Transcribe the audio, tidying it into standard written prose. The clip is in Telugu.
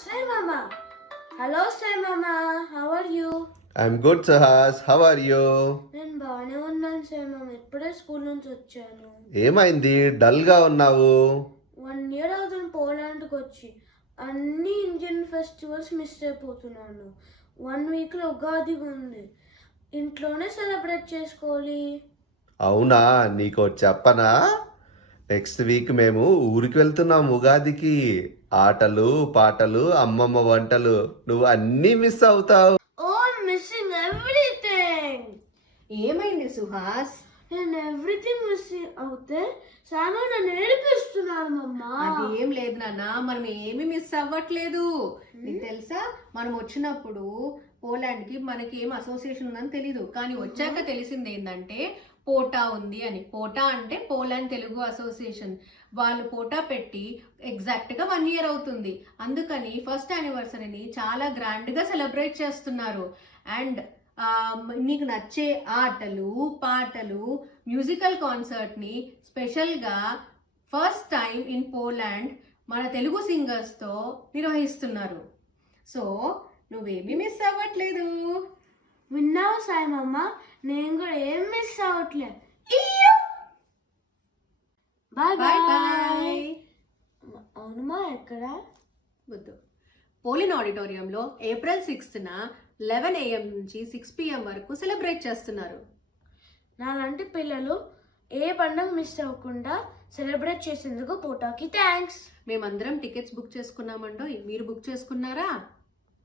Sai Mama. Hello, Sai Mama. How are you? I'm good, Sahas. How are you? నేను బాగానే ఉన్నాను Sai Mama. ఇప్పుడే స్కూల్ నుంచి వచ్చాను. ఏమైంది డల్ గా ఉన్నావు? 1 year అవుతుంది పోలాండ్కి వచ్చి. అన్ని ఇండియన్ ఫెస్టివల్స్ మిస్ అయిపోతున్నాను. 1 week లో ఉగాది ఉంది. ఇంట్లోనే సెలబ్రేట్ చేసుకోవాలి. అవునా, నీకో చెప్పనా? నెక్స్ట్ వీక్ మేము ఊరికి వెళ్తున్నాం ఉగాదికి. ఆటలు పాటలు అమ్మమ్మ వంటలు, నువ్వు అన్నీ మిస్ అవుతావు. Missing everything. ఏమైంది సుహాస్? నేను ఎవ్రీథింగ్ మిస్ అవుతే సామా నన్ను ఏడిపిస్తున్నాడు మమ్మా. అది ఏం లేదు నాన్న, మనం ఏమి మిస్ అవ్వట్లేదు. నీకు తెలుసా, మనం వచ్చినప్పుడు పోలాండ్ కి మనకి ఏం అసోసియేషన్ ఉందని తెలీదు, కానీ వచ్చాక తెలిసింది ఏంటంటే పోటా ఉంది అని. పోటా అంటే పోలాండ్ తెలుగు అసోసియేషన్. వాళ్ళు పోటా పెట్టి ఎగ్జాక్ట్ గా 1 year అవుతుంది. అందుకని ఫస్ట్ యానివర్సరీని చాలా గ్రాండ్ గా సెలబ్రేట్ చేస్తున్నారు. అండ్ నీకు నచ్చే ఆటలు పాటలు మ్యూజికల్ కాన్సర్ట్ ని స్పెషల్ గా ఫస్ట్ టైం ఇన్ పోలాండ్ మన తెలుగు సింగర్స్ తో నిర్వహిస్తున్నారు. సో నువ్వేమీ మిస్ అవ్వట్లేదు. విన్నావు సాయి మమ్మ, నేను కూడా ఏం మిస్ అవ్వట్లేదు. Bye bye bye. బాయ్. అవునమ్మా ఎక్కడ? వద్దు. పోలిన్ ఆడిటోరియంలో April 6న 11 AM నుంచి 6 PM వరకు సెలబ్రేట్ చేస్తున్నారు. నాలాంటి పిల్లలు ఏ పండుగ మిస్ అవ్వకుండా సెలబ్రేట్ చేసేందుకు పోటాకి థ్యాంక్స్. మేమందరం టికెట్స్ బుక్ చేసుకున్నామండో, మీరు బుక్ చేసుకున్నారా?